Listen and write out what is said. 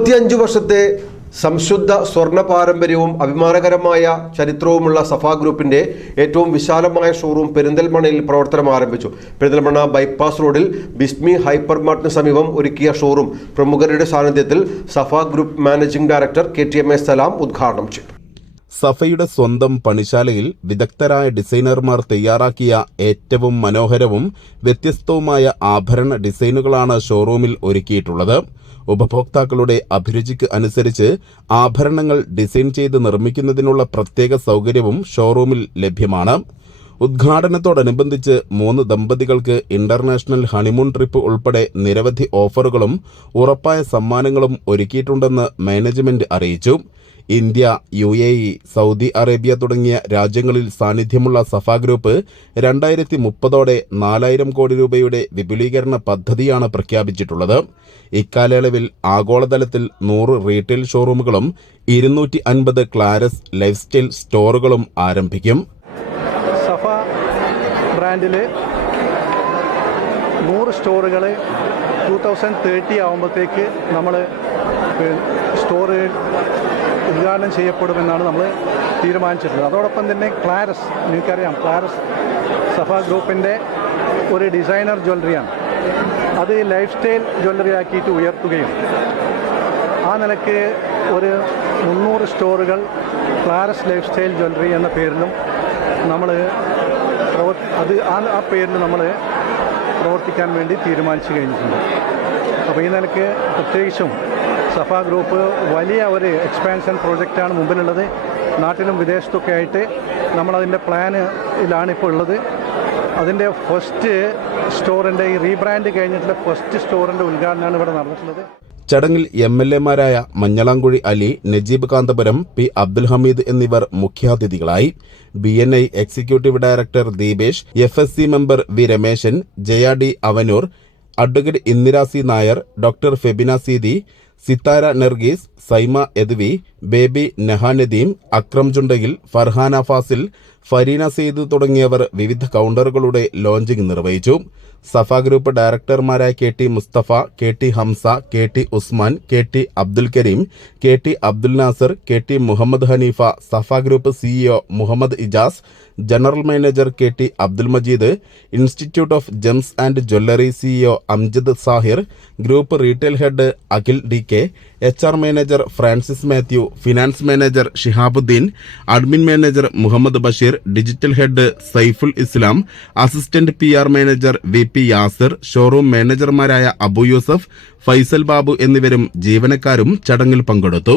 35 വർഷത്തെ സംശുദ്ധ സ്വർണ്ണ പാരമ്പര്യവും അഭിമാനകരമായ ചരിത്രവുമുള്ള സഫ ഗ്രൂപ്പിന്റെ ഏറ്റവും വിശാലമായ ഷോറൂം പെരിന്തൽമണ്ണയിൽ പ്രവർത്തനം ആരംഭിച്ചു. പെരിന്തൽമണ്ണ ബൈപ്പാസ് റോഡിൽ ബിസ്മി ഹൈപ്പർ മാർട്ടിന് സമീപം ഒരുക്കിയ ഷോറൂം പ്രമുഖരുടെ സാന്നിധ്യത്തിൽ സഫ ഗ്രൂപ്പ് മാനേജിംഗ് ഡയറക്ടർ KTMA സലാം ഉദ്ഘാടനം ചെയ്തു. സഫയുടെ സ്വന്തം പണിശാലയിൽ വിദഗ്ധരായ ഡിസൈനർമാർ തയ്യാറാക്കിയ ഏറ്റവും മനോഹരവും വ്യത്യസ്തവുമായ ആഭരണ ഡിസൈനുകളാണ് ഷോറൂമിൽ ഒരുക്കിയിട്ടുള്ളത്. ഉപഭോക്താക്കളുടെ അഭിരുചിക്ക് അനുസരിച്ച് ആഭരണങ്ങൾ ഡിസൈൻ ചെയ്ത് നിർമ്മിക്കുന്നതിനുള്ള പ്രത്യേക സൗകര്യവും ഷോറൂമിൽ ലഭ്യമാണ്. ഉദ്ഘാടനത്തോടനുബന്ധിച്ച് 3 ദമ്പതികൾക്ക് ഇന്റർനാഷണൽ ഹണിമൂൺ ട്രിപ്പ് ഉൾപ്പെടെ നിരവധി ഓഫറുകളും ഉറപ്പായ സമ്മാനങ്ങളും ഒരുക്കിയിട്ടുണ്ടെന്ന് മാനേജ്മെന്റ് അറിയിച്ചു. ഇന്ത്യ, UAE, സൗദി അറേബ്യ തുടങ്ങിയ രാജ്യങ്ങളിൽ സാന്നിധ്യമുള്ള സഫ ഗ്രൂപ്പ് 2030ഓടെ 4000 കോടി രൂപയുടെ വിപുലീകരണ പദ്ധതിയാണ് പ്രഖ്യാപിച്ചിട്ടുള്ളത്. ഇക്കാലയളവിൽ ആഗോളതലത്തിൽ 100 റീറ്റെയിൽ ഷോറൂമുകളും 250 ക്ലാരസ് ലൈഫ് സ്റ്റൈൽ സ്റ്റോറുകളും ആരംഭിക്കും. സഫ ബ്രാൻഡിൽ 100 സ്റ്റോറുകൾ 2030 ആകുമ്പോഴത്തേക്ക് നമ്മൾ സ്റ്റോറ് ഉദ്ഘാടനം ചെയ്യപ്പെടുമെന്നാണ് നമ്മൾ തീരുമാനിച്ചിട്ടുള്ളത്. അതോടൊപ്പം തന്നെ ക്ലാരസ്, നിങ്ങൾക്കറിയാം ക്ലാരസ് സഫ ഗ്രൂപ്പിൻ്റെ ഒരു ഡിസൈനർ ജ്വല്ലറിയാണ്. അത് ലൈഫ് സ്റ്റൈൽ ജ്വല്ലറി ആക്കിയിട്ട് ഉയർത്തുകയും ആ നിലയ്ക്ക് ഒരു 300 സ്റ്റോറുകൾ ക്ലാരസ് ലൈഫ് സ്റ്റൈൽ ജ്വല്ലറി എന്ന പേരിലും നമ്മൾ ആ പേരിൽ നമ്മൾ പ്രവർത്തിക്കാൻ വേണ്ടി തീരുമാനിച്ചു കഴിഞ്ഞിട്ടുണ്ട്. അപ്പോൾ ഈ നിലയ്ക്ക് പ്രത്യേകിച്ചും സഫ ഗ്രൂപ്പ് വലിയ ഒരു എക്സ്പാൻഷൻ പ്രോജക്റ്റാണ് മുമ്പിലുള്ളത്. നാട്ടിലും വിദേശത്തൊക്കെ ആയിട്ട് നമ്മളതിൻ്റെ പ്ലാനിലാണ് ഇപ്പോൾ ഉള്ളത്. അതിൻ്റെ ഫസ്റ്റ് സ്റ്റോറിൻ്റെ ഈ റീബ്രാൻഡ് കഴിഞ്ഞിട്ടുള്ള ഫസ്റ്റ് സ്റ്റോറിൻ്റെ ഉദ്ഘാടനമാണ് ഇവിടെ നടന്നിട്ടുള്ളത്. ചടങ്ങിൽ MLA-മാരായ മഞ്ഞളാംകുഴി അലി, നജീബ് കാന്തപുരം, P. അബ്ദുൽ ഹമീദ് എന്നിവർ മുഖ്യാതിഥികളായി. BNI executive director Deepesh, FSC member V Rameshan, Jaya D Avanoor, advocate Indira C Nair, doctor Febina Seethi, Sithara Nargis, Saima Edvi, baby Nahanadeem, Akram Chundayil, Farhana Fazil, Fareena Saeed തുടങ്ങിയവർ വിവിധ കൗണ്ടറുകളുടെ ലോഞ്ചിംഗ് നിർവഹിച്ചു. സഫ ഗ്രൂപ്പ് ഡയറക്ടർമാരായ KT Mustafa, KT Hamza, KT Usman, KT Abdul Kareem, KT Abdul Nasar, KT Muhammad Haneefa, Safa group CEO Muhammad Ijas, general manager KT Abdul Majeed, institute of Gems and jewellery CEO Amjad Sahir, group retail head Akhil DK, HR manager Francis Mathew, finance manager Shihabuddin, admin manager Muhammad Basheer, digital head Saiful Islam, assistant PR manager VP Yasir, showroom മാനേജർമാരായ അബു യൂസഫ്, ഫൈസൽ ബാബു എന്നിവരും ജീവനക്കാരും ചടങ്ങിൽ പങ്കെടുത്തു.